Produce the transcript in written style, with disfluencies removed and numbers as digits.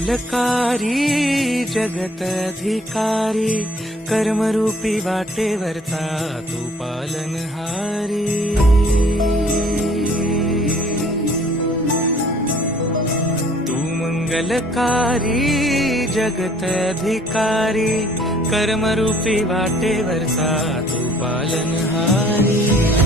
मंगलकारी जगत अधिकारी, कर्मरूपी वाटेवरचा तू पालनहारी। तू मंगलकारी जगत अधिकारी, कर्मरूपी वाटेवरचा तू पालनहारी।